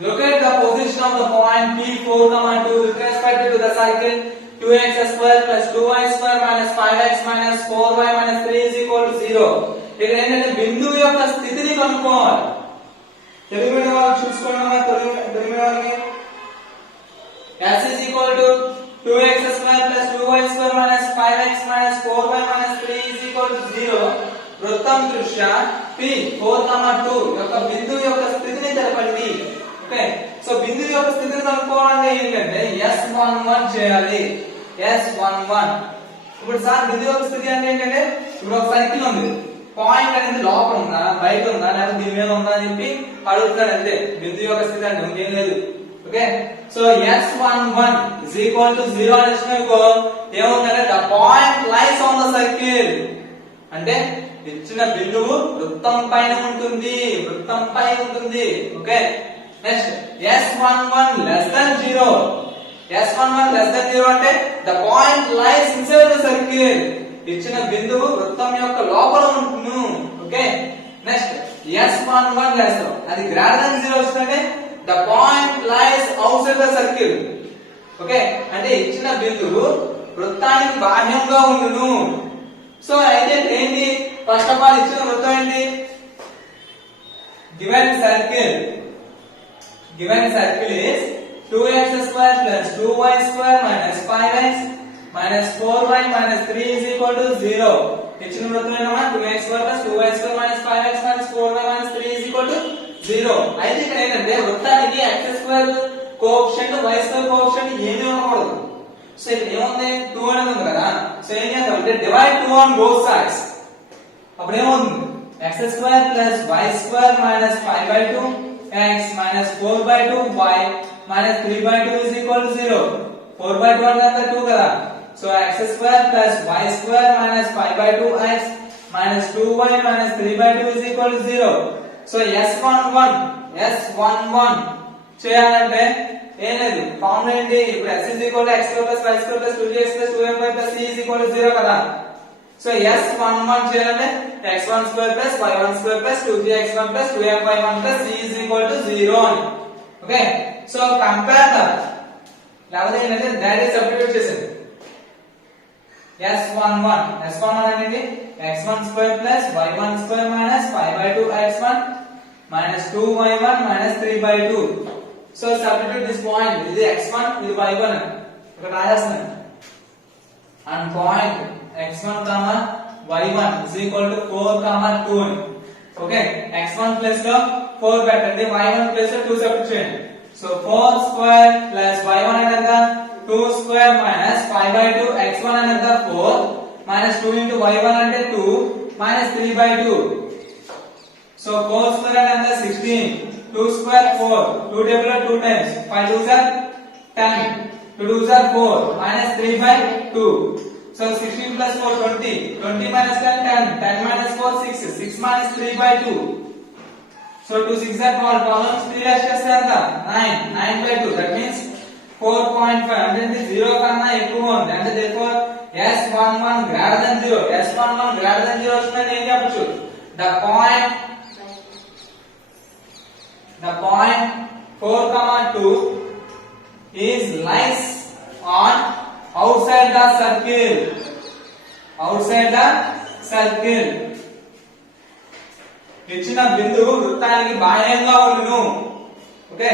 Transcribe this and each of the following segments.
Locate the position of the point P4, 2 with respect to the circle 2x square plus 2y square minus 5x minus 4y minus 3 is equal to 0. ఇక్కడ ఏంటంటే బిందువు యొక్క స్థితిని కనుక్కోవాలి. తెలుగు మీడియం వాళ్ళు చూసుకోండి. తెలుగు మీడియం వాళ్ళకి s is equal to 2x square plus 2y square minus 5x minus 4y minus 3 is equal to 0. వృత్తం దృష్ట్యా P4, 2 యొక్క బిందువు యొక్క స్థితిని తెలపండి. ఓకే, సో బిందువు యొక్క స్థితిని కనుక్కోవాలంటే ఏంటంటే S11 చేయాలి. S11 ఇప్పుడు సార్ బిందువు యొక్క స్థితి అంటే ఏంటంటే ఇప్పుడు ఒక సర్కిల్ ఉంది, పాయింట్ అనేది లోపల ఉందా బయట ఉందా లేకపోతే దీని మీద ఉందా అని చెప్పి అడుగుతాడు అంతే. బిందువు యొక్క స్థితి అంటే ఇంకేం లేదు. Okay, so S11 is equal to 0 అనేసినకో ఏముందంటే the point lies on the circle అంటే ఇచ్చిన బిందువు వృత్తం పైన ఉంటుంది. Okay, next S11 less than 0. S11 less than 0 అంటే the point lies inside the circle. ఇచ్చిన బిందువు వృత్తం యొక్క లోపల ఉంటుంది. ఓకే, నెక్స్ట్ S11 less అది greater than 0 వస్తుందంటే the point lies outside the circle. Okay, అంటే ఇచ్చిన బిందువు వృత్తానికి బాహ్యంగా ఉండును. సో అయితే ఏంటి, ఫస్ట్ ఆఫ్ ఆల్ ఇచ్చిన వృత్తం ఏంటి, given circle is 2x square plus 2y square minus 5x minus 4y minus 3 is equal to 0. ఇచ్చిన వృత్తం ఏంటమ్మా 2x square plus 2y square minus 5x minus 4y minus 3 is equal to 0. అయితే ఇక్కడ ఏంటంటే వృత్తానికి x square coefficient y square coefficient ఏమీ ఉండకూడదు. సో ఇక్కడ ఏముంది 2 అనేది ఉంది కదా, సో ఏం చేద్దాం అంటే డివైడ్ 2 on both sides. అప్పుడు ఏమవుతుంది x square plus y square minus 5/2 x minus 4/2 y minus 3/2 is equal to 0. 4/2 అంటే 2 కదా, so x square plus y square minus 5/2 x minus 2y minus 3/2 is equal to 0. So S11 చేయాలంటే ఏం లేదు, ఫార్ములా ఏంటి, ఇప్పుడు x is equal to x square plus y square plus 2x plus 2my plus c is equal to 0 కదా. So S11 చేయాలంటే x1 square plus y1 square plus 2x1 plus 2my1 plus c is equal to 0 అని. Okay, so compare that లేకపోతే ఏంటంటే direct substitute చేసేది. S11 అనేది x1 square plus y1 square minus 5/2 x1 minus 2y1 minus 3/2. So substitute this point, ఇది x1 ఇది y1 ఇక్కడ రాసేస్తున్నాను. And point x1, y1 is equal to 4, 2 అని. ఓకే, x1 ప్లేస్ లో 4 పెట్టండి, y1 ప్లేస్ లో 2 సబ్స్టిట్యూట్ చేయండి. సో 4 స్క్వేర్ ప్లస్ y1 అంటే ఎంత 2 స్క్వేర్ మైనస్ 5/2 x1 అంటే ఎంత 4 మైనస్ 2 into y1 అంటే 2 మైనస్ 3/2. సో 4 స్క్వేర్ అంటే ఎంత 16, 2 స్క్వేర్ 4, 2 టేబుల్ లో 2 టైమ్స్, 5 2s are 10, 2 2s are 4 minus 3/2. So 16 plus 4 20, 20 minus 10 10, 10 minus 4 6, 6 minus 3/2. So 2 6 are 12, 12 3 dash చేస్తే ఎంత 9, 9/2. That means 4.5 అంటే 0 కన్నా ఎక్కువ ఉంది. అంటే therefore S11 greater than 0. S11 greater than 0 వస్తుందని ఏం చెప్పొచ్చు, the point 4, 2 is lies on outside the circle. ఇచ్చిన బిందువు వృత్తానికి బాహ్యంగా ఉండును. ఓకే,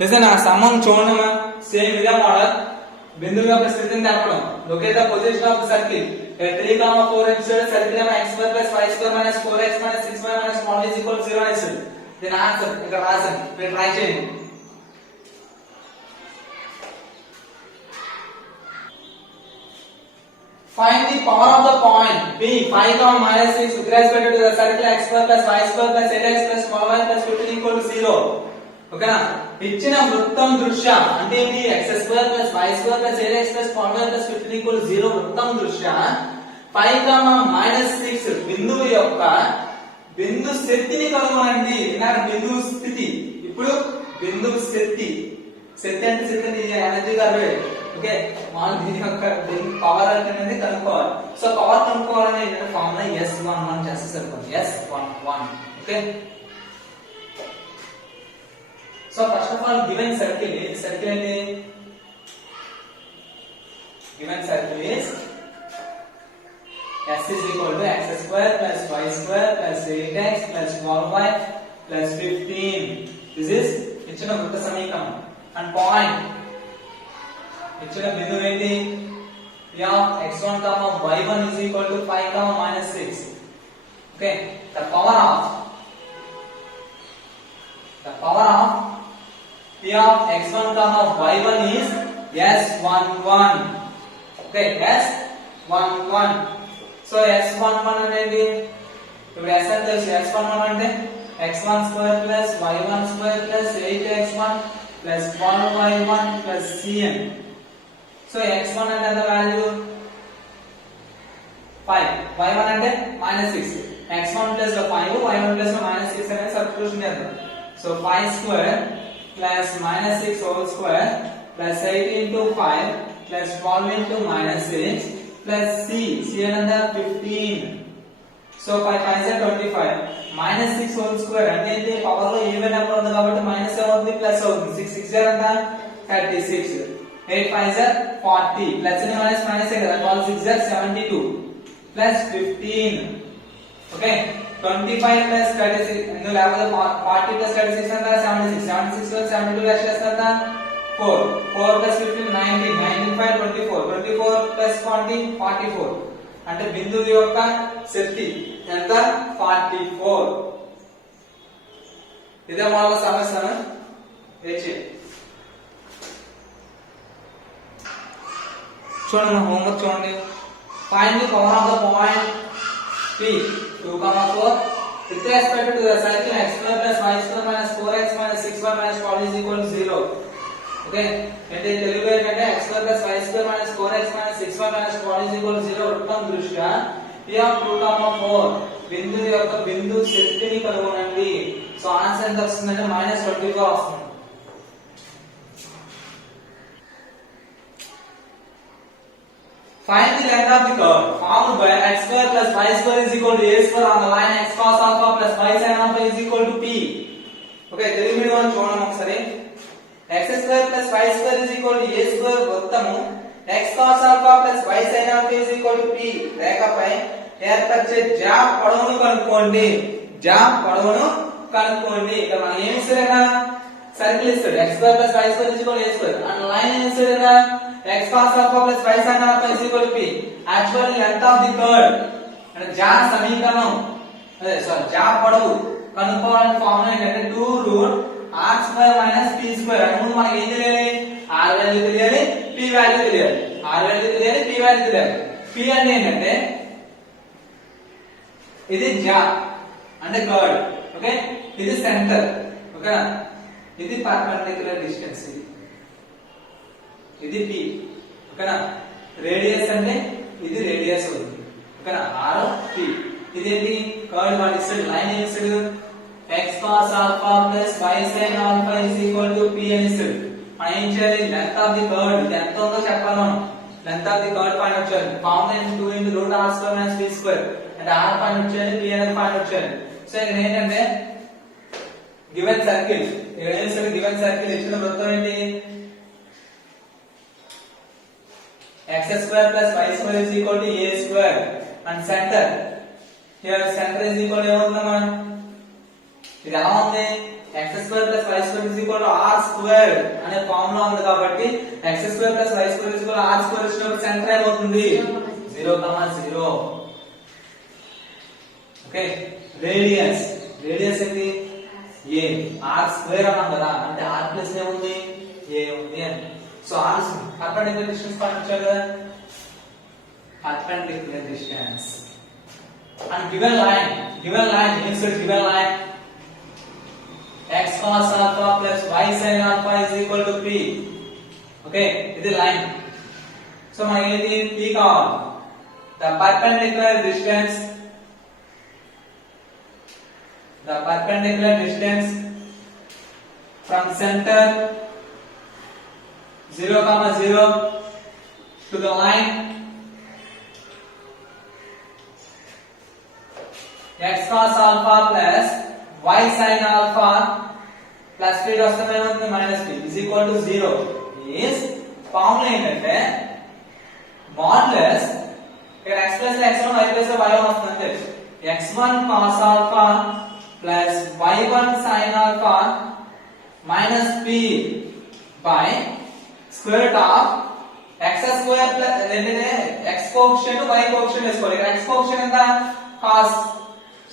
నిజంగా సమ్మం చూడమా సేమ్ ఇదే మోడల్. బిందువు యొక్క స్థితిని తెలపడం. Locate the position of the circle 3, 4 inside circle x square plus y square minus 4x minus 6y minus 1 is equal to 0 అని ఇస్తుంది. దీని ఆన్సర్ ఇక్కడ రాశాను, మీరు ట్రై చేయండి. Find the power of the point P 5, minus 6 with respect to the circle x square plus y square plus 8x plus 12y plus 15 equal to 0. ఓకేనా, ఇచ్చిన వృత్తం దృష్ట్యా అంటే ఏంటి x square plus y square plus 8x plus 12y plus 15 equal to 0 వృత్తం దృష్ట్యా 5, minus 6 బిందువు యొక్క బిందు శక్తిని కనుగొనండి. ఇలా బిందువు స్థితి, ఇప్పుడు బిందువు శక్తి అంటే శక్తి ఎనర్జీ కాబట్టి ఓకే మనం దీని యొక్క పవర్ అనేది కనుక్కోవాలి సో పవర్ కనుక్కోవాలని ఏంటంటే ఫార్ములా S11 చేస్తే సరిపోతుంది S11 okay so first of all given circle ఏంటి given circle is S is equal to x square plus y square plus 8x plus 12y plus 15. This is ఇచ్చిన వృత్త సమీకరణం and point ఇచ్చిన బిందువు ఏంటి p of x1 y1 is equal to 5 minus 6. Okay, the power of p of x1 y1 is S11. Okay, S11. So S11 అనేది ఇప్పుడు S అంటే S11 అంటే x1 square plus y1 square plus 8x1 plus 12y1 plus cn. So x1 అంటే ఎంత వాల్యూ 5 y1 అంటే -6 x1 plus 5 y1 plus -6 అనేది సబ్స్టిట్యూషన్ చేద్దాం సో 5 square plus -6 whole square plus 8 into 5 plus 12 into -6 plus c అంతా 15 so 5 5 is 25 -6 whole square అంటే ఏంటి పవర్ లో ఈవెన్ నెంబర్ ఉంది కాబట్టి మైనస్ అవుతుంది ప్లస్ అవుతుంది 6 6 అంతా 36 8 5 is 40 ప్లస్ ని మైనస్ కదా 12 6 is 72 plus 15 okay 25 plus 36 ఇందులో లేకపోతే 40 plus 36 అంతా 76 76 plus 72 plus చేస్తారా 4 4 plus 15 19 19 5 24 24 plus 40 44 అంటే బిందువు యొక్క శక్తి ఎంత 44 ఇదే మన సమస్యను వేచి చూడండి హోంవర్క్ చూడండి find the power of the point P 2, 4 with respect to the circle x square plus y square minus 4x minus 6y minus 12 is equal to 0. Okay, అంటే తెలుగులో ఏంటంటే x square plus y square minus 4x minus 6y minus 12 is equal to 0 వృత్తం దృష్ట్యా P of 2, 4 బిందువు యొక్క బిందువు శక్తిని కనుగొనండి సో ఆన్సర్ ఎంత వస్తుందంటే -24 వస్తుంది Find the length of the curve formed by x square plus y square is equal to a square on the line x cos alpha plus y sin alpha is equal to p. Okay, Telugu మీడియం చూడండి ఒకసారి x square plus y square is equal to a square వృత్తము x cos alpha plus y sin alpha is equal to p రేఖపై ఏర్పరిచే జ్యాప్ పొడవును కనుక్కోండి ఇక్కడ మనం ఏం ఇస్తారా సర్కిల్ ఇస్తాడు x square plus y square is equal to a square and line ఏం ఇస్తాడా x cos alpha plus y sin alpha is equal to p. Actually length of the curve అంటే జ్యాప్ సమీకరణం జ్యాప్ పొడవు కనుక్కోవాలని ఫార్ములా ఏంటంటే 2 root r square minus p square అంటే ముందు మనకి ఏం తెలియాలి r వాల్యూ తెలియాలి p వాల్యూ తెలియాలి r వాల్యూ తెలియాలి p వాల్యూ తెలియాలి p అంటే ఏంటంటే ఇది జ్యాప్ అంటే కర్వ్ ఓకే ఇది సెంటర్ ఓకేనా ఇది పర్పెండిక్యులర్ డిస్టెన్స్ ఇది p ఓకేనా రేడియస్ అంటే ఇది రేడియస్ అవుతుంది ఓకేనా r p ఇదేంటి కర్వ్ వాట్ ఇస్తాడు లైన్ ఏం ఇస్తాడు x cos alpha plus y sin alpha is equal to p అని ఇస్తాడు మనం ఏం చేయాలి లెంగ్త్ ఆఫ్ ది కర్వ్ ఇది ఎంత ఉందో చెప్పాలి మనం length of the curve find out చేయాలి ఫార్ములా ఏంటి 2 into root r square minus p square అంటే r ఫైండ్ అవుట్ చేయాలి p అనేది ఫైండ్ అవుట్ చేయాలి సో ఇక్కడ ఏంటంటే గివెన్ సర్కిల్ ఇక్కడ ఏం ఇస్తాడు గివెన్ సర్కిల్ ఇచ్చిన వృత్తం ఏంటి x square plus y square is equal to a square and center here center is equal to ఏమవుతుందమ్మా ఇది ఎలా ఉంది x square plus y square is equal to r square అనే ఫార్ములా ఉంది కాబట్టి x square plus y square is equal to r square ఇచ్చినప్పుడు సెంటర్ ఏమవుతుంది 0, 0 okay radius ఏంటి a r square అన్నాం కదా అంటే r ప్లస్ ఏముంది a ఉంది అని so r perpendicular distance find చేయాలి కదా perpendicular distance and given line means given line x cos alpha plus y sin alpha is equal to p okay ఇది లైన్ సో మనకి ఏంటి p కావాలి the perpendicular distance from center 0, 0 to the line x cos alpha plus y sin alpha plus speed వస్తుంది ఏమవుతుంది minus p is equal to 0 is formula ఏంటంటే modulus ఇక్కడ x plus x1 y plus y1 వస్తుంది అంటే x1 cos alpha plus y1 sin alpha minus p by square root of x square plus ఏంటంటే x coefficient y coefficient వేసుకోవాలి ఇక్కడ x coefficient ఎంత cos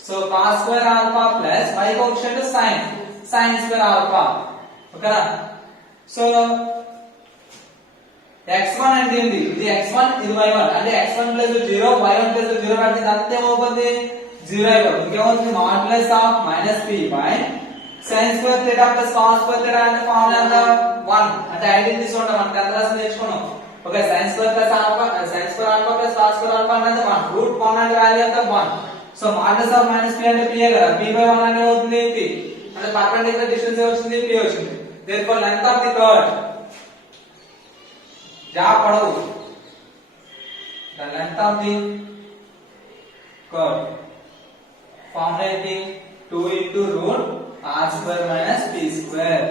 so cos square alpha plus y coefficient sin square alpha ఓకేనా so x1 అంటే ఏంది ఇది x1 ఇది y1 అంటే x1 0 y1 0 పెడితే అంతే ఏమవుతుంది 0 అయిపోతుంది ఇంకేమవుతుంది modulus of minus p by sin square theta plus cos square theta అంటే ఫార్ములా ఎంత 1 అంటే ఐడెంటిటీస్ ఉంటాం మనం 10th క్లాస్ నేర్చుకున్నాం okay sin square plus alpha sin square alpha plus cos square alpha అంటే 1 రూట్ 1 అంటే వాల్యూ ఎంత 1 so modulus of minus p అంటే p కదా p by 1 అంటే అవుతుంది p అంటే పర్పెండిక్యులర్ డిస్టెన్స్ వచ్చింది p వచ్చింది therefore length of the curve जा पढ़ो the length of the curve formula is 2 into root r square minus p square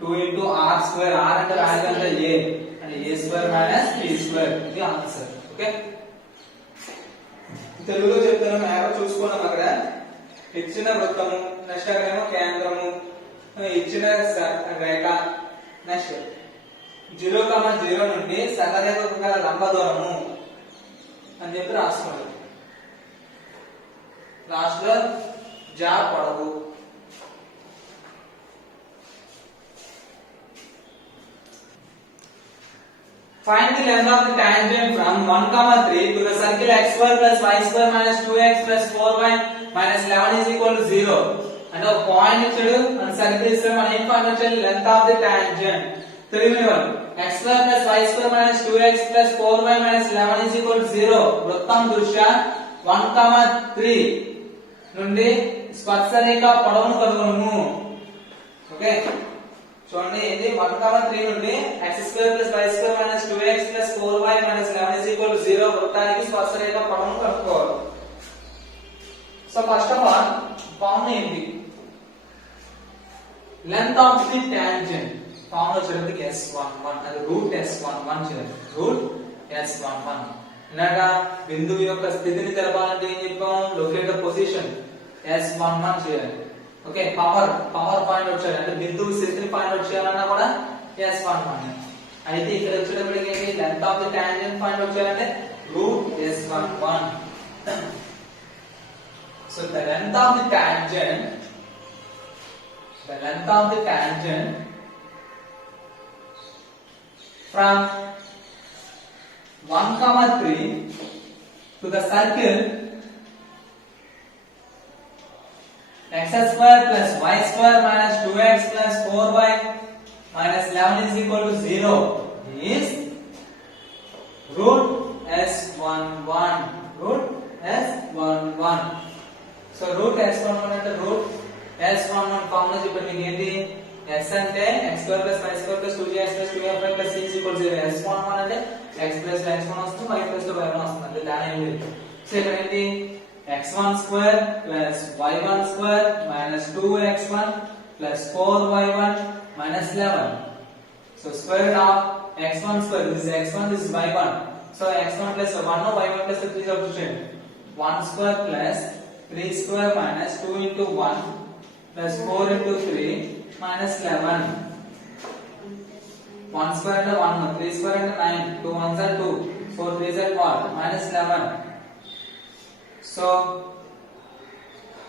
2 into r square r అంటే వాల్యూ అంటే a అంటే a square minus p square ఇది ఆన్సర్ ఓకే తెలుగులో చెప్తాను మ్యాప్ చూసుకున్నాం అక్కడ ఇచ్చిన వృత్తము నెక్స్ట్ అక్కడేమో కేంద్రము ఇచ్చిన రేఖ నెక్స్ట్ 0, 0 నుండి సగరేఖకు గల లంబ దూరము అని చెప్పి రాసుకోండి లాస్ట్ లో జా పొడవు find the length of the tangent from 1, 3 to the circle x square plus y square minus 2x plus 4y minus 11 is equal to 0 అంటే ఒక పాయింట్ ఇచ్చాడు మన సర్కిల్ ఇస్తే మనం ఏం ఫైండ్ చేయాలి లెంగ్త్ ఆఫ్ ది టాంజెంట్ తెలియనివ్వాలి x square plus y square minus 2x plus 4y minus 11 is equal to 0 వృత్తం దృష్ట్యా 1, 3 నుండి స్పర్శరేఖ పొడవును కనుగొనుము ఓకే చూడండి ఇది 1, 3 నుండి x square plus y square minus 2x plus 4y minus 11 is equal to 0 వృత్తానికి స్పర్శరేఖ పొడవును కనుక్కోవాలి so first of all formula ఏంటి length of the tangent formula చూడండి s11 అది రూట్ s11 చూడండి రూట్ s11 ఇలాగా బిందువు యొక్క స్థితిని తెలపాలంటే ఏం చెప్పాం లొకేట్ ద పొజిషన్ s11 చేయాలి ఓకే పవర్ పాయింట్ అవుట్ చేయాలి అంటే బిందువు స్థితిని పాయింట్ అవుట్ చేయాలన్నా కూడా s11 అయితే ఇక్కడ వచ్చేటప్పటికి ఏంటి length of the tangent point out చేయాలంటే root s11 so the length of the tangent from 1, 3 to the circle x square plus y square minus 2x plus 4y minus 11 is equal to 0 is root s11 so root s11 అంటే root s11 formula చెప్పండి మీకు ఏంటి x అంటే x square plus y square plus 2x plus 2y plus c is equal to 0 s11 అంటే x plus x1 వస్తుంది y plus y1 వస్తుంది అంటే దాని ఏం లేదు సో ఇక్కడ ఏంటి x1 square plus y1 square minus 2x1 plus 4y1 minus 11 so square root of x1 square this is x1 this is y1 so x1 plus 1 no y1 plus 3 substitute 1 square plus 3 square minus 2 into 1 plus 4 into 3 minus 11 1 square into 1 3 square into 9 2 1s are 2 4 3s are 1 minus 11 so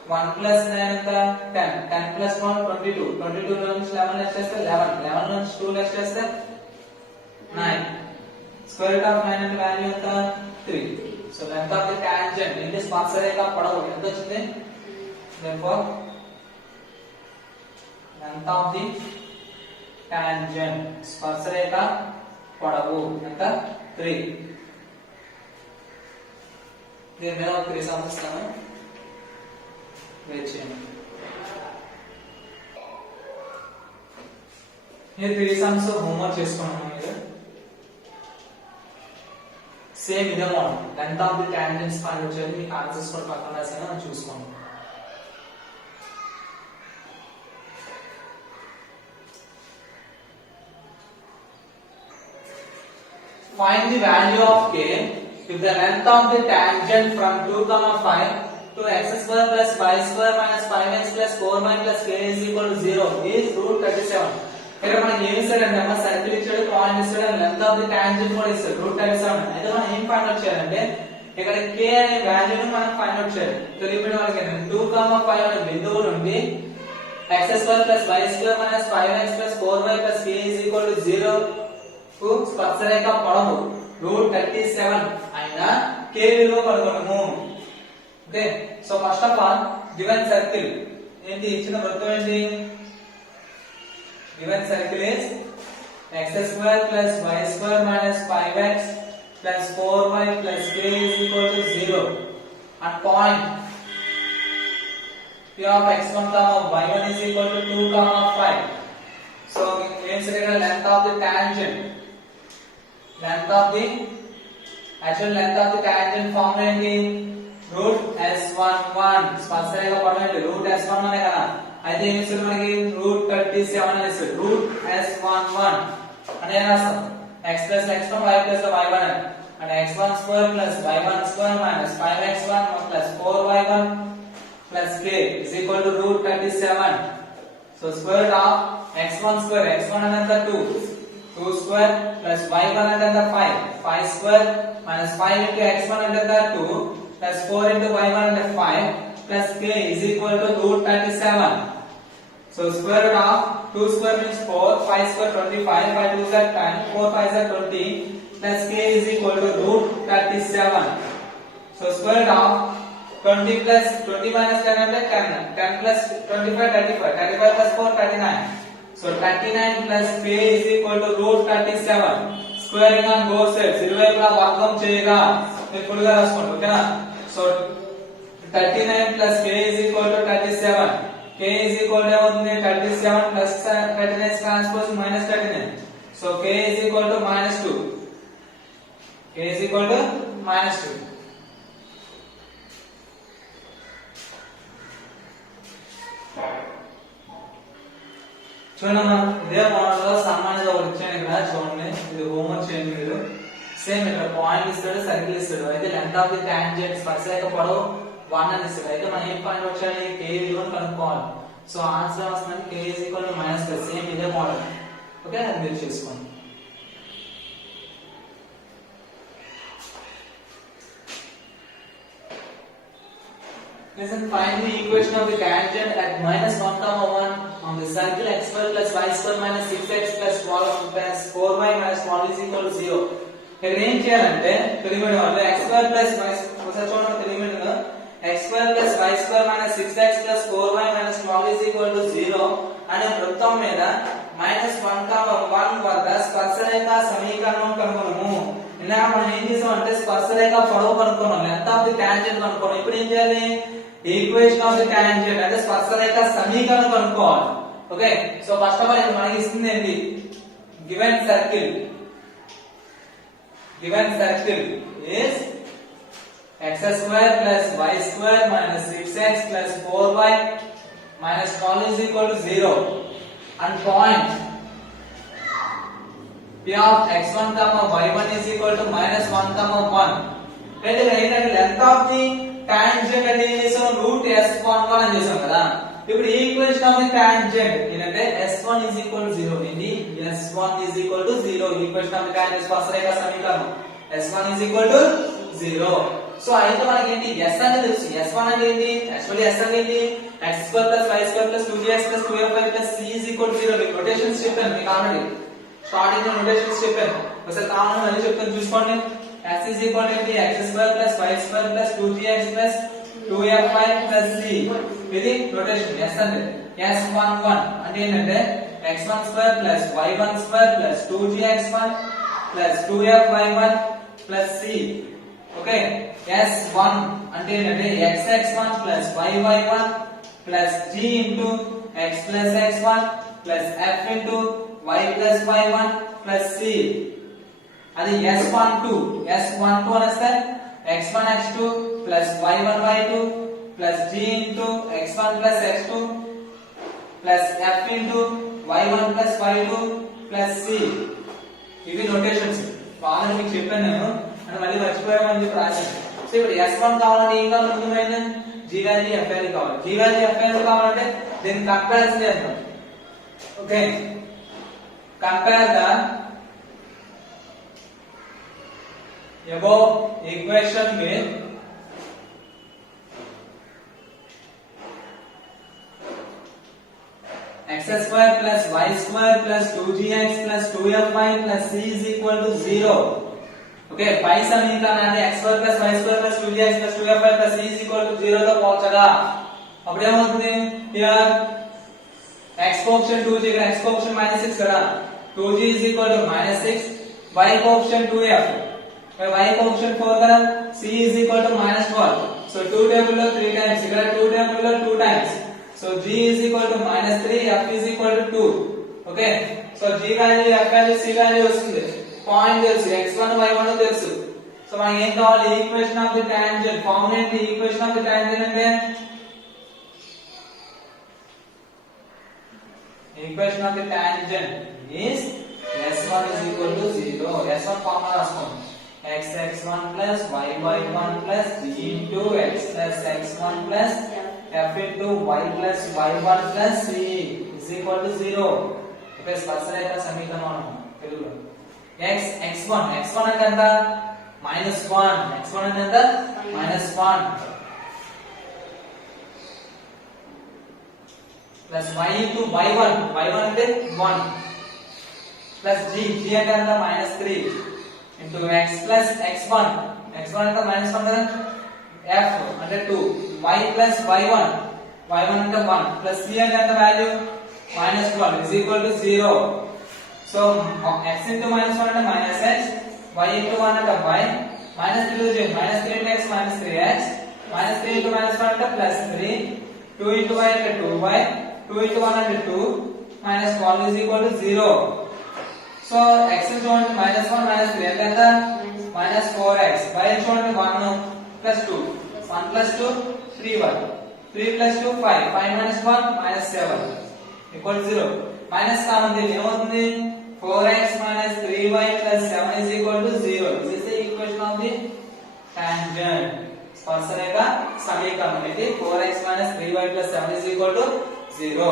1 plus 9 anta 10 10 plus 1 22 22 నుంచి 11 లెస్ చేస్తే 11 11 నుంచి 2 లెస్ చేస్తే 9 square root of 9 అంటే వాల్యూ ఎంత 3 so length of the tangent into స్పర్శరేఖ పొడవు ఎంత వచ్చింది therefore length of the tangent స్పర్శరేఖ పొడవు ఎంత 3 దీని మీద ఒక 3 సమ్స్ ఇస్తాను వెయిట్ చేయండి ఈ 3 సమ్స్ హోంవర్క్ చేసుకున్నాము మీరు సేమ్ ఇదే model length of the tangents find out చేయాలి మీకు ఆన్సర్స్ కూడా పక్కన రాసాను చూసుకోండి find the value of k if the length of the tangent from 2 5 to x square plus y square minus 5x plus 4y plus k is equal to 0 is root 37 ఇక్కడ మనకి ఏం ఇస్తాడంటే అమ్మ సర్కిల్ ఇచ్చాడు పాయింట్ ఇస్తాడు లెంత్ ఆఫ్ ది టాంజెంట్ కూడా ఇస్తాడు రూట్ 37 అయితే మనం ఏం ఫైండ్ అవుట్ చేయాలంటే ఇక్కడ k అనే వాల్యూని మనం ఫైండ్ అవుట్ చేయాలి తెలియని వాళ్ళకి 2 5 అనే బిందువు నుండి x square plus y square minus 5x plus 4y plus k is equal to 0 కు స్పర్శరేఖ పొడవు రూట్ 37 అయిన k విలువ కనుగొనము okay so first of all given circle ఏంటి ఇచ్చిన వృత్తం ఏంటి given circle is x square plus y square minus 5x plus 4y plus k is equal to 0 at point p of x1 y1 is equal to 2 5 so means length of the tangent length of the actual length of the tangent formula ఏంటి root s11 స్పర్శరేఖ పొడవు ఏంటి root s11 అనే కదా అయితే ఏమి ఇస్తుంది మనకి root 37 అని ఇస్తుంది root s11 అనే రాస్తాం x plus x1 y plus y1 and x1 square plus y1 square minus 5x1 plus 4y1 plus k is equal to root 37 so square root of x1 square x1 another 2 square plus y1 another 5 square minus 5 into x1 another 2 plus 4 into y1 another 5 plus k is equal to root 37 so square root of 2 square means 4 5 square 25 5 2 is 10 4 5 is 20 plus k is equal to root 37 so square root of 20 plus 20 minus 10 అంటే 10 10 plus 25 35 35 plus 4 39 so 39 plus k is equal to root 37 squaring on both sides ఇరువైపులా వర్గం చేయగా మీరు ఫుల్ గా రాసుకోండి ఓకేనా సో 39 plus k is equal to 37 k is equal to ఏమవుతుంది 37 plus 39 transpose minus 39 so k is equal to minus 2 k is equal to minus 2 చూడమ్మా ఇదే మోడల్ లో సామాన్యంగా ఒకటి ఇచ్చాను ఇక్కడ చూడండి ఇది హోంవర్క్ చేయండి మీరు సేమ్ ఇక్కడ పాయింట్ ఇస్తాడు సర్కిల్ ఇస్తాడు అయితే లెంత్ ఆఫ్ ది టాంజెంట్ స్పర్శరేఖ పొడవు 1 అని ఇస్తాడు అయితే మనం ఏం పాయింట్ అవుట్ చేయాలి k విలువను కనుక్కోవాలి సో ఆన్సర్ వస్తుంది k is equal to -3 సేమ్ ఇదే మోడల్ ఓకే అది మీరు చేసుకోండి Listen, find the equation of the tangent at -1, 1 on the circle x square plus y square minus 6x plus 12 plus 4y minus 1 is equal to 0. ఇక్కడ ఏం చేయాలంటే తెలియని వాళ్ళు x square plus y ఒకసారి చూడండి తెలియని x square plus y square minus 6x plus 4y minus 12 is equal to 0 అనే వృత్తం మీద -1, 1 వద్ద స్పర్శరేఖ సమీకరణం కనుగొనము. ఇలా మనం ఏం చేసాం అంటే స్పర్శరేఖ పొడవు కనుక్కున్నాం లెంత్ ఆఫ్ ది టాంజెంట్ కనుక్కున్నాం ఇప్పుడు ఏం చేయాలి ఈక్వేషన్ ఆఫ్ ది టాంజెంట్ అంటే స్పర్శరేఖ సమీకరణం కనుక్కోవాలి okay so first of all ఇది మనకి ఇస్తుంది ఏంటి given circle is x square plus y square minus 6x plus 4y minus 12 is equal to 0 and point p of x1 y1 is equal to -1, 1 అంటే ఏంటంటే లెంత్ ఆఫ్ ది టాంజెంట్ అంటే ఏం చేసాం route s11 అని చేసాం కదా ఇప్పుడు equation of the tangent ఏంటంటే s1 is equal to 0 ఏంటి s1 is equal to 0 equation of the tangent స్పర్శరేఖ సమీకరణం s1 is equal to 0 సో అయితే మనకి ఏంటి s అనేది తెలుసు s1 అంటే ఏంటి యాక్చువల్లీ s అంటే ఏంటి x square plus y square plus 2gx plus 2fy plus c is equal to 0 మీకు నోటేషన్స్ చెప్పాను మీకు ఆల్రెడీ స్టార్టింగ్ లో నోటేషన్స్ చెప్పాను ఒకసారి కామన్ మళ్ళీ చెప్తాను చూసుకోండి s is equal to x square plus y square plus 2gx plus 2fy plus c ఇది నోటేషన్ s అంటే s11 అంటే ఏంటంటే x1 square plus y1 square plus 2gx1 plus 2fy1 plus c okay s1 అంటే ఏంటంటే xx1 plus yy1 plus g into x plus x1 plus f into y plus y1 plus c అది s12 అని వస్తే x1 x2 plus y1 y2 plus g into x1 plus x2 plus f into y1 plus y2 plus c. ఇవి నోటేషన్స్ బాగా మీకు చెప్పాను నేను అని మళ్ళీ మర్చిపోయామని చెప్పి రాశాను. సో ఇప్పుడు s1 కావాలంటే ఏం కావాలి? ముందు main g value f value కావాలి. g వాల్యూ f వాల్యూ కావాలంటే దీన్ని కంపారిజన్ చేద్దాం. Okay, compare the above equation with x square plus y square plus 2gx plus 2fy plus c is equal to 0. Okay, పై సమీకరణాన్ని x square plus y square plus 2gx plus 2fy plus c is equal to 0 తో పోల్చగా అప్పుడు ఏమవుతుంది? here x coefficient 2g, ఇక్కడ x coefficient -6 కదా, 2g is equal to -6, y coefficient 2f, y coefficient 4 కదా, c is equal to -12. సో 2 టేబుల్ లో 3 టైమ్స్, ఇక్కడ 2 టేబుల్ లో 2 times. So g is equal to -3, f is equal to 2. Okay, so g value, f value, c value వస్తుంది. పాయింట్ తెలుసు, x1 y1 తెలుసు. సో మనకి ఏం కావాలి? Equation of the tangent. Formula ఏంటి? ఈక్వేషన్ ఆఫ్ ది టాంజెంట్ అంటే equation of the tangent is s1 is equal to 0. s1 formula రాసుకోండి. x x1 plus y y1 plus g into x plus x1 plus f into y plus y1 plus c is equal to 0. ఓకే, స్పష్టమైన సమీకరణం తెలుగులో. x x1 అంటే ఎంత? -1. x1 అంటే ఎంత? -1 plus y into y1 అంటే 1 plus g అంటే ఎంత? -3 into x plus x1 అంటే -1 కదా, f అంటే 2, y plus y1 అంటే 1 plus c అంటే ఎంత వాల్యూ? -1 is equal to 0. So x into -1 అంటే -x, y into 1 అంటే y, -3 into x -3x, -3 into -1 అంటే +3, 2 into y అంటే 2y, 2 into 1 అంటే 2, -12 is equal to 0. So x చూడండి -1 -3 ఎంత? -4x. y చూడండి 1 plus 2, 1 plus 2 3y, 3 plus 2 5, 5 minus 1 -7 equal to 0. మైనస్ కామంది ఏమవుతుంది? 4x minus 3y plus 7 is equal to 0. This is the equation of the tangent. స్పర్శరేఖ సమీకరణం ఇది 4x minus 3y plus 7 is equal to 0.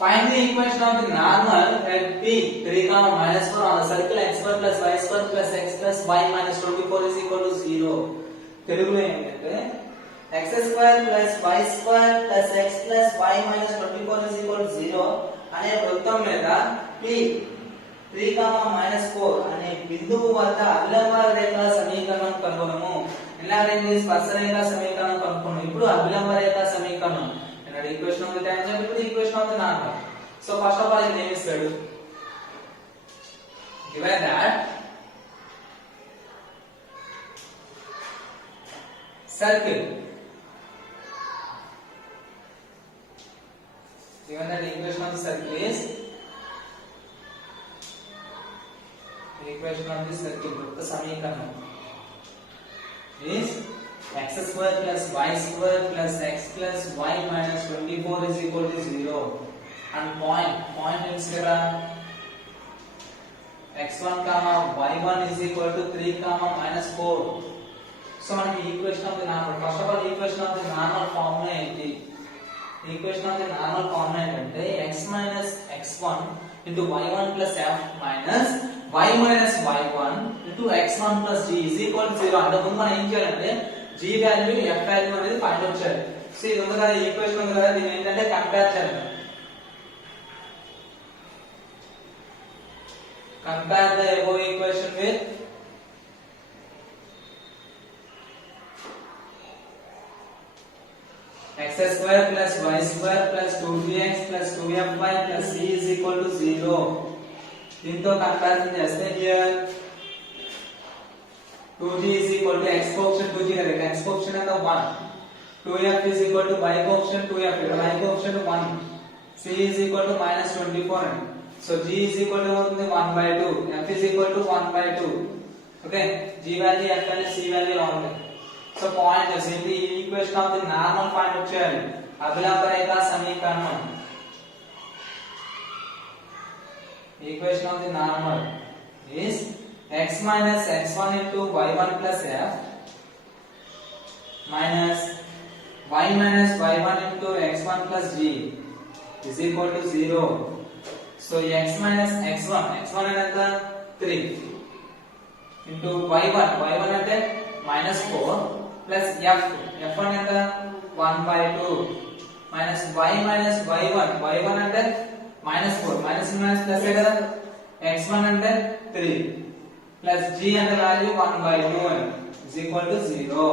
Find the equation of the normal at P 3, minus 4 on the circle x square plus y square plus x plus y minus 24 is equal to 0. తెలుగులో ఏంటంటే x square plus y square plus x plus y minus 24 is equal to 0 అనే వృత్తం మీద P 3, -4 అనే బిందువు వద్ద అభిలంబ రేఖల సమీకరణం కనుగొనము. ఇలాంటి స్పర్శరేఖ సమీకరణం కనుగొనము. ఇప్పుడు అభిలంబ రేఖ సమీకరణం equation of the tangent, ఇప్పుడు equation of the normal. So first of all it name is given that circle, given that the equation of the circle is the equation of the circle, the samikaranam is x square plus y square plus x plus y minus 24 is equal to 0. And point means here x1 y1 is equal to 3 minus 4. So మనకి equation of the normal, first of all equation of the normal formula ఏంటి? Equation of the normal formula ఏంటంటే x minus x1 into y1 plus f minus y minus y1 into x1 plus g is equal to 0. అంటే ముందు మనం ఏం చేయాలంటే g value f value అనేది find out చేయాలి. సో ఇది ఉంది కదా, ఈక్వేషన్ ఉంది కదా, దీన్ని ఏంటంటే కంపేర్ చేయాలి. Compare the above equation with x square plus y square plus 2bx plus 2fy plus c is equal to 0. దీంతో కంపారిజన్ చేస్తే here 2g is equal to x coefficient 2g है x coefficient है 1 2f is equal to y coefficient 2f y coefficient 1 c is equal to minus 24 so g is equal to 1 by 2 f is equal to 1 by 2 okay g value f value c value ఉంది so point is in the equation of the normal point వచ్చేయాలి అభిలంబ రేఖ సమీకరణం equation of the normal is x minus x1 into y1 plus f minus y minus y1 into x1 plus g is equal to 0 so x minus x1 ఎంత 3 into y1 అంటే minus 4 plus f1 ఎంత 1 by 2 minus y minus y1 అంటే minus 4 minus minus plus కదా x1 అంటే 3 plus g అంటే వాల్యూ 1 by 2 is equal to 0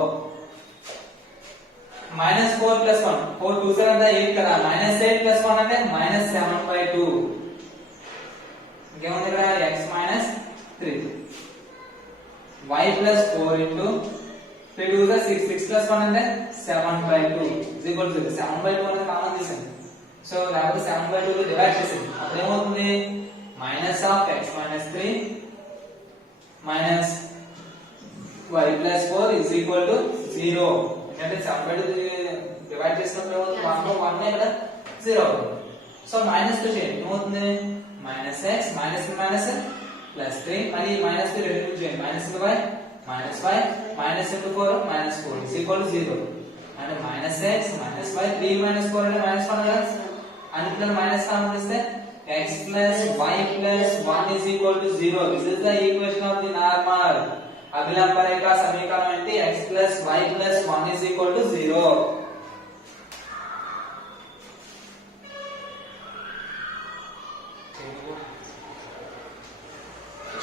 minus 4 plus 1 4 2 అంటే 8 కదా minus 8 plus 1 అంటే minus 7 by 2 ఇంకేముంది ఇక్కడ x minus 3 y plus 4 into 3 2 6 6 plus 1 అంటే 7 by 2 is equal to 0 7 by 2 అనేది కామన్ తీసేయండి సో లేకపోతే 7 by 2 తో డివైడ్ చేసేయండి అప్పుడు ఏమవుతుంది minus of x minus 3 minus y plus 4 is equal to 0 ఎందుకంటే 7 by 2 డివైడ్ చేసినప్పుడు 1 తో 1 ఇక్కడ 0 సో మైనస్ తో చేయండి ఏమవుతుంది minus x minus minus plus 3 మళ్ళీ minus తో రెడ్యూస్ చేయండి minus y minus y minus into 4 minus 4 is equal to 0 అంటే minus x minus y 3 minus 4 అంటే minus 1 కదా అన్నిట్లో మైనస్ కామన్ తీస్తే x plus y plus 1 is equal to 0 this is the equation of the normal అభిలంబ రేఖ సమీకరణం అంటే x plus y plus 1 is equal to 0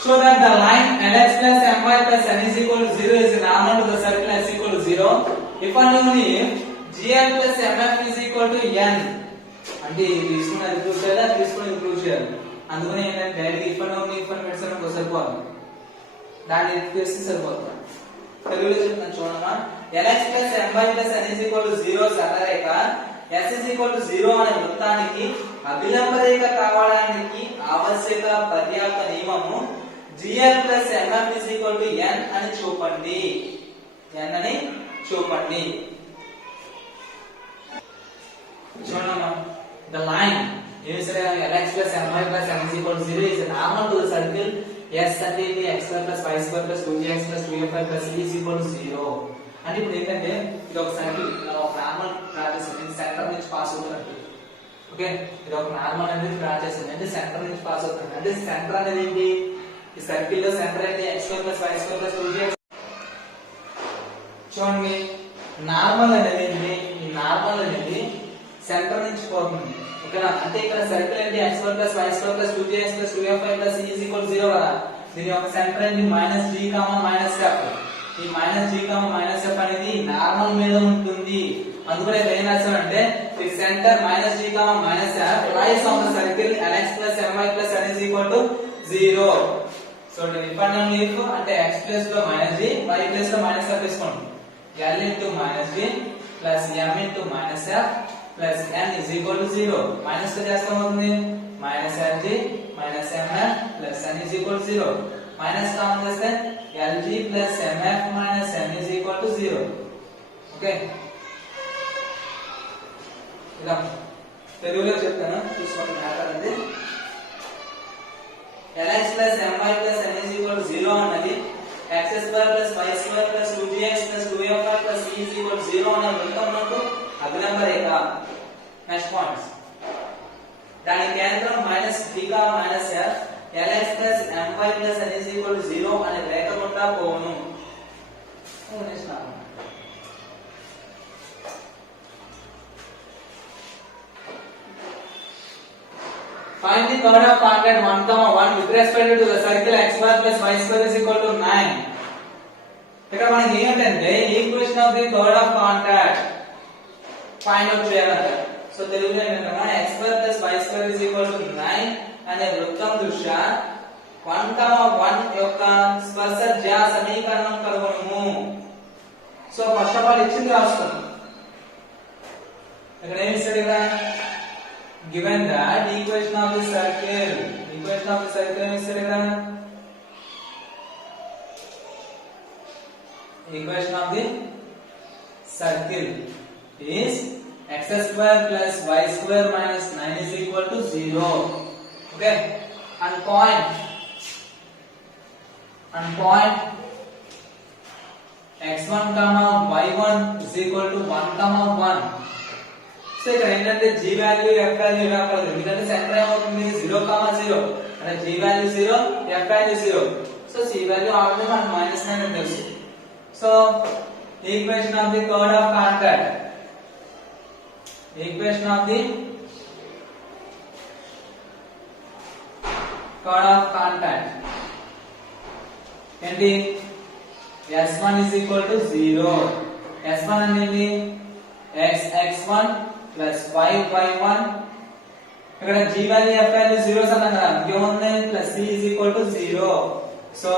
show that the line lx plus my plus n is equal to 0 is normal to the circle s equal to 0 if and only if gn plus mf is equal to n అంటే తీసుకున్నది ప్రూవ్ చేయాలి తీసుకున్నది ప్రూవ్ చేయాలి అందుకనే ఏంటంటే direct if and only if అని పెడితే సరిపోతుంది దాన్ని చేస్తే సరిపోతుంది తెలుగులో చెప్తాను చూడమ్మా lx plus my plus n is equal to 0 సరళరేఖ s is equal to 0 అనే వృత్తానికి అభిలంబ రేఖ కావడానికి ఆవశ్యక పర్యాప్త నియమము gn plus mf is equal to n అని చూపండి n అని చూపండి చూడమ్మా the line is lx plus my plus n is equal to 0 is normal to the circle s అంటే ఇది x plus y square plus 2gx plus 2fy plus c is equal to 0 అంటే ఇప్పుడు ఏంటంటే ఇది ఒక సర్కిల్ ఒక నార్మల్ డ్రా చేస్తుంది సెంటర్ నుంచి పాస్ అవుతున్నట్టు ఓకే ఇది ఒక నార్మల్ అనేది డ్రా చేస్తుంది అంటే సెంటర్ నుంచి పాస్ అవుతుంది అంటే సెంటర్ అనేది ఏంటి ఈ సర్కిల్ లో సెంటర్ అయితే x square plus y square plus 2gx చూడండి నార్మల్ అనేది ఏంటి ఈ నార్మల్ అనేది సెంటర్ నుంచి పోతుంది ఓకేనా అంటే ఇక్కడ సర్కిల్ ఏంటి x square plus y square plus 2gx plus 2fy plus c is equal to 0 కదా దీని యొక్క సెంటర్ ఏంటి minus g, minus f ఈ minus g, minus f అనేది నార్మల్ మీద ఉంటుంది అందుకనే ఏం రాశానంటే the centre minus g, minus f lies on the circle lx plus my plus n is equal to 0 so dependent leaf అంటే x ప్లేస్ లో minus g y place లో minus f తీసుకోండి l into minus g plus m into minus f plus n is equal to 0 minus తో చేస్తాం అవుతుంది minus lg minus mf plus n is equal to 0 minus common చేస్తే lg plus mf minus n is equal to 0 ఓకే ఇలా తెలుగులో చెప్తాను చూసుకోండి మ్యాటర్ అనేది lx plus my plus n is equal to 0 అన్నది x square plus y square plus 2gx plus 2fy plus c is equal to 0 అనే వృత్తంలో అభిలంబ రేఖ నెక్స్ట్ పాయింట్స్ దాని కేంద్రం minus d, minus f lx plus my plus n is equal to 0 అనే రేఖ గుండా పోవును Find the third of contact 1, 1 with respect to the circle x square plus y square is equal to 9. ఇక్కడ మనకి ఏంటంటే equation of the third of contact find out చేయాలంటే సో తెలుగులో ఏంటంటే x square plus y square is equal to 9 అనే వృత్తం దృష్ట్యా 1, యొక్క స్పర్శ జ్యా సమీకరణం కనుగొనుము. సో ఫస్ట్ ఆఫ్ ఆల్ ఇచ్చింది రాస్తాం. ఇక్కడ ఏమి ఇస్తాడు ఇక్కడ given that equation of the circle ఏమి ఇస్తాడు ఇక్కడ equation of the circle is x square plus y square minus 9 is equal to 0. Okay, and point x1 comma y1 is equal to 1 comma 1. సో ఇక్కడ ఏంటంటే g వాల్యూ f వాల్యూ ఇవ్వకూడదు, ఎందుకంటే సెంటర్ ఏమవుతుంది 0 కామా 0 అంటే g value 0 f value 0. So c value already మనకు -9 అని తెలుసు. So equation of the chord of contact ఏంటి s1 is equal to 0. s1 అనేది x1 plus y1. ఇక్కడ g వాల్యూ f వాల్యూ 0 అన్నాం కదా, ఇంకేముంది plus c is equal to 0. So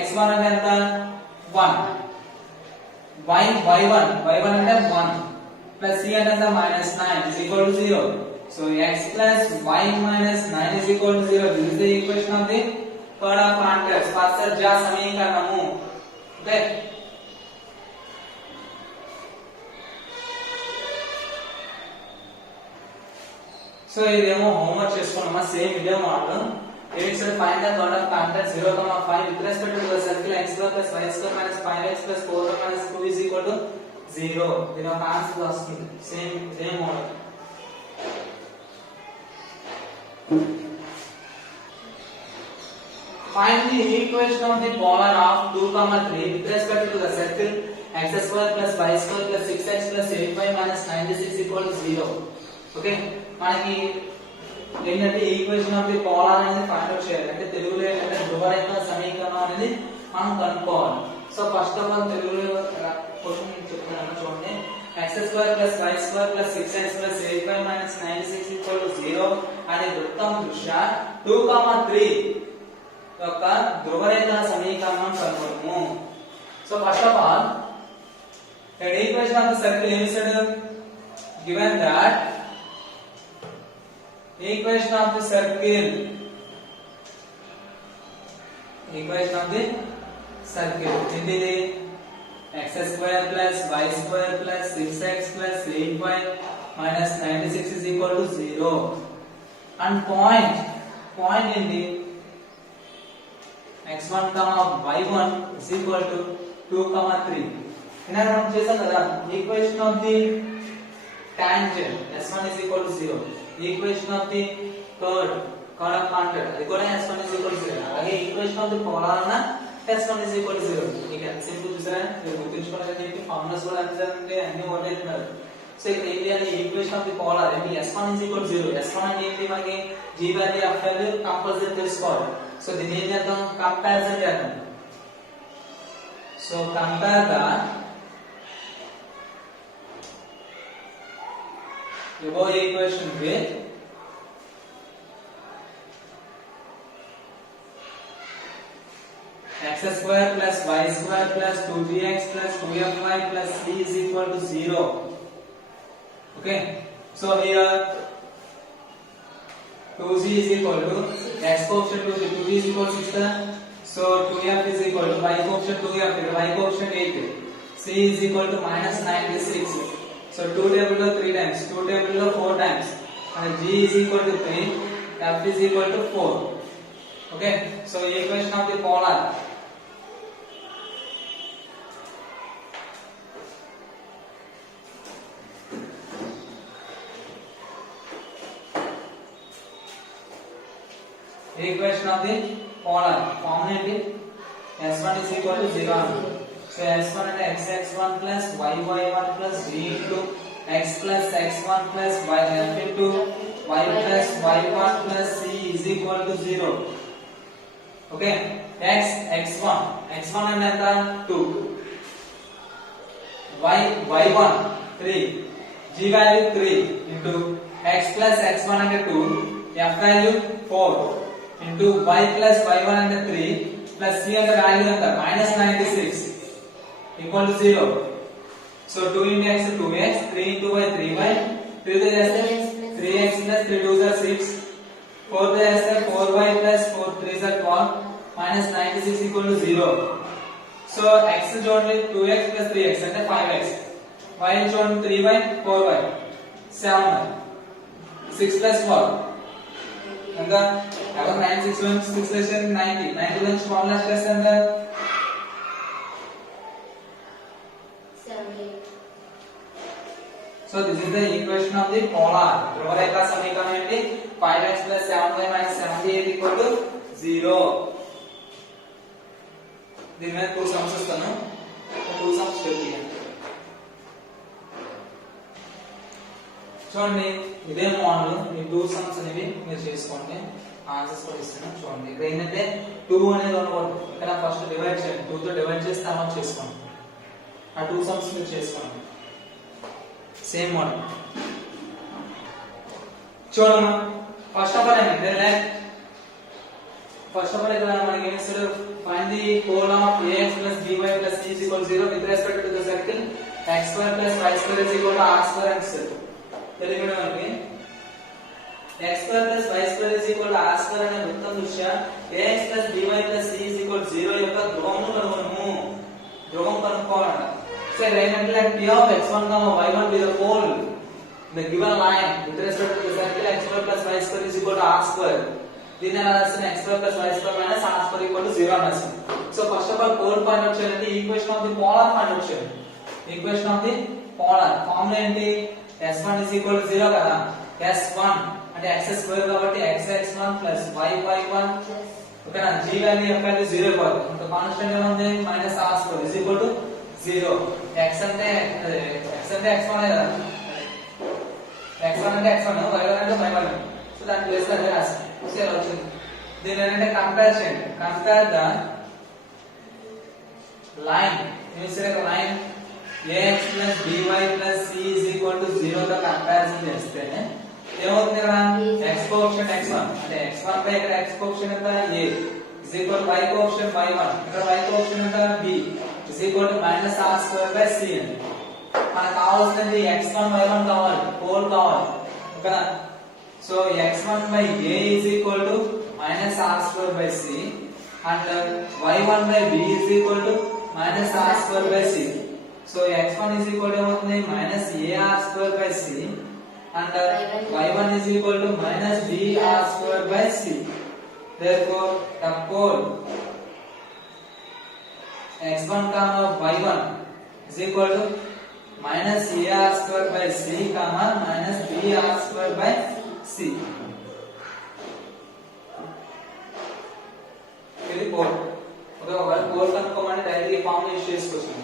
x1 అంటే ఎంత 1, y1 అంటే 1 plus c అంటే ఎంత -9 is equal to 0. So x plus y minus 9 is equal to 0. This is the equation of the chord of contact, స్పర్శ జ్యా సమీకరణము. Okay, సో ఇదేమో హోంవర్క్ చేసుకున్నామా, సేమ్ ఇదే model. find the chord of contact 0,5 with respect to the circle x square plus y square minus 5x plus 4 minus 2 is equal to 0. దీని ఒక ఆన్సర్ వస్తుంది. Same model. Find the equation of the polar of 2, 3 with respect to the circle x square plus y square plus 6x plus 8y minus 96 equal to 0. ఓకే, మనకి ఏంటంటే equation of the polar అనేది find out చేయాలి. అంటే తెలుగులో ఏంటంటే ధ్రువరేఖ సమీకరణం అనేది మనం కనుక్కోవాలి. సో ఫస్ట్ ఆఫ్ ఆల్ తెలుగులో క్వశ్చన్ చెప్తున్నాను చూడండి. x square plus y square plus 6x plus 8y minus 96 equal to 0 అనే వృత్తం దృష్ట్యా 2, 3 యొక్క ధ్రువరేఖ సమీకరణం కనుగొనుము. So first of all equation of the circle ఏమి ఇస్తాడు, given that equation of the circle ఏంటిది x square plus y square plus 6x plus 8y minus 96 is equal to 0. and point ఏంటి x1 y1 is equal to 2, 3. ఇందాక మనం చేసాం కదా equation of the tangent s1 is equal to 0. Equation of the chord of contact అది కూడా s1 is equal to 0. అలాగే equation of the polar అన్న s1 is equal to 0. మీకు ఎంత సింపుల్ చూసారా, మీరు గుర్తుంచుకోవాలని చెప్పి ఫార్ములాస్ కూడా అంటే అన్ని ఒకటే ఇస్తున్నారు. సో ఇక్కడ ఏంటి అంటే ఈక్వేషన్ ఆఫ్ ది పోలార్ ఏంటి s1 is equal to 0. s1 అంటే ఏంటి, మనకి g value f value compulsory తెలుసుకోవాలి. సో దీన్ని ఏం చేద్దాం, కంపారిజన్ చేద్దాం. So compare the above equation with x square plus y square plus 2gx plus 2fy plus c is equal to 0. Okay, so here 2g is equal to x coefficient 2g is equal to 6. So 2f is equal to y coefficient 2f, y coefficient 8, c is equal to -96. So 2 table లో 3 times, 2 table లో 4 times, and g is equal to 3, f is equal to 4. Okay, so equation of the polar formula ఏంటి, s1 is equal to 0. So s1 అంటే x1 plus y1 plus v into x plus x1 plus y into y plus y1 plus c is equal to 0. Okay, x1 అంటే ఎంత 2, y1 3, g value 3 into x plus x1 అంటే 2, f value 4 into y plus y1 అంటే 3 plus c అంటే వాల్యూ ఎంత -96 equal to 0. So 2 into x 2x, 3 into y 3y, 3 తో చేస్తే 3x plus 3 2s are 6, 4 తో చేస్తే 4y plus 4 3s are 12, minus 96 equal to 0. So x చూడండి 2x plus 3x అంటే 5x, y చూడండి 3y 4y 7, 6 plus 12 ఇంకా అక్కడ 96 నుంచి 6 చేస్తే 90, 90 నుంచి 1 లాస్ట్ చేస్తే ఎంత 78. So this is the equation of the polar ధ్రువరేఖ సమీకరణం ఏంటి 5x plus 7y minus 78 equal to 0. దీని మీద 2 సమ్స్ ఇస్తాను 2 సమ్స్ చేయండి చూడండి ఇదే మోడల్ ఈ 2 సమ్స్ అనేవి మీరు చేసుకోండి ఆన్సర్స్ కూడా ఇస్తాను చూడండి ఇక్కడ ఏంటంటే 2 అనేది ఉండకూడదు ఇక్కడ ఫస్ట్ డివైడ్ చేయండి 2 తో డివైడ్ చేసి తర్వాత చేసుకోండి ఆ 2 సమ్స్ మీరు చేసుకోండి సేమ్ మోడల్ చూడండి ఫస్ట్ ఆఫ్ ఆల్ ఏంటంటే లెట్ ఫస్ట్ ఆఫ్ ఆల్ ఇక్కడ మనకి ఏం ఇస్తారు find the coal of ax plus by plus c is equal to 0 with respect to the circle x square plus y square is equal to r square and c. తెలియదు మనకి x square plus y square is equal to r square అనే వృత్తం దృష్ట్యా ax plus by plus c is equal to 0 యొక్క ధ్రువమును కనుగొనము ధ్రువం కనుక్కోవాలట. So ఏంటంటే let p of x1, y1 be the pole in the given line with respect to the circle x square plus y square is equal to r square. దీన్ని ఎలా రాస్తాను x square plus y square minus r square equal to 0 అని రాస్తాను. So first of all pole find out చేయాలంటే equation of the polar find out చేయాలి. Equation of the polar formula ఏంటి s1 is equal to 0 కదా s1 అంటే x square కాబట్టి x1 plus y1 ఓకేనా g value యొక్క 0 అయిపోతుంది. ఇంకా కాన్స్టెంట్ ఎలా ఉంది -r square is equal to 0. x అంటే x1 కదా x1 అంటే x1 y1 అంటే y1. సో దాని ప్లేస్ లో అదే రాస్తాం. సో ఇలా వచ్చింది. దీని ఏంటంటే కంపేర్ చేయండి. Compare the line use line ax plus by plus c is equal to 0 తో కంపారిజన్ చేస్తే ఏమవుతుంది ఇక్కడ x కోఎఫిషియంట్ x1 అంటే x1 పై ఇక్కడ x కోఎఫిషియంట్ ఎంత a is equal to y coefficient y1 ఇక్కడ y కోఎఫిషియంట్ ఎంత b is equal to minus r square by c అని మనకు కావాల్సింది x1 y1 కావాలి పోల్ కావాలి ఓకేనా. So x1 by a is equal to minus r square by c and y1 by b is equal to minus r square by c. So x1 is equal to minus ar square by c and y1 is equal to minus br square by c. Therefore the pole x1 comma y1 is equal to minus ar square by c comma minus br square by c. ఇది పోల్. ఒక పోల్ కనుక్కోమని డైరెక్ట్ ఈ formula use చేసుకోవచ్చు.